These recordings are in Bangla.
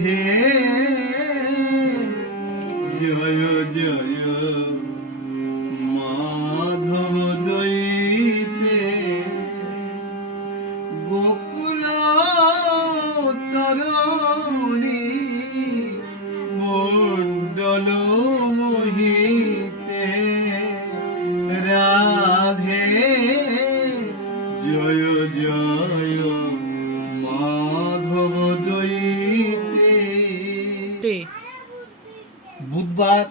রাধে জয় জয় মাধব দইতে গোকুল তরুণী মণ্ডল মোহিতে রাধে জয় জয় মাধব দইতে। বুধবার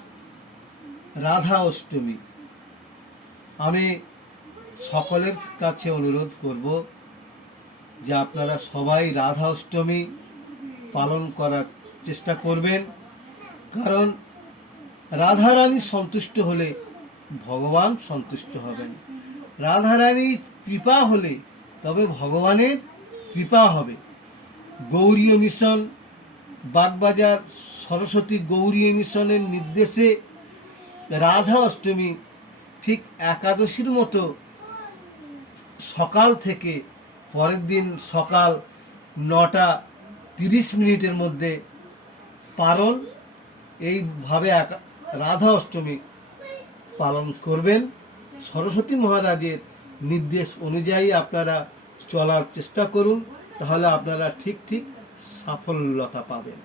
রাধা অষ্টমী। আমি সকলের কাছে অনুরোধ করব যে আপনারা সবাই রাধা অষ্টমী পালন করার চেষ্টা করবেন, কারণ রাধারানী সন্তুষ্ট হলে ভগবান সন্তুষ্ট হবেন। রাধারানীর কৃপা হলে তবে ভগবানের কৃপা হবে। গৌড়ীয় মিশন বাগবাজার সরস্বতী গৌড়ীয় মিশনের নির্দেশে রাধা অষ্টমী ঠিক একাদশীর মতো সকাল থেকে পরের দিন সকাল 9:30 মধ্যে পালন। এইভাবে রাধা অষ্টমী পালন করবেন। সরস্বতী মহারাজের নির্দেশ অনুযায়ী আপনারা চলার চেষ্টা করুন, তাহলে আপনারা ঠিক সাফল্যতা পাবেন।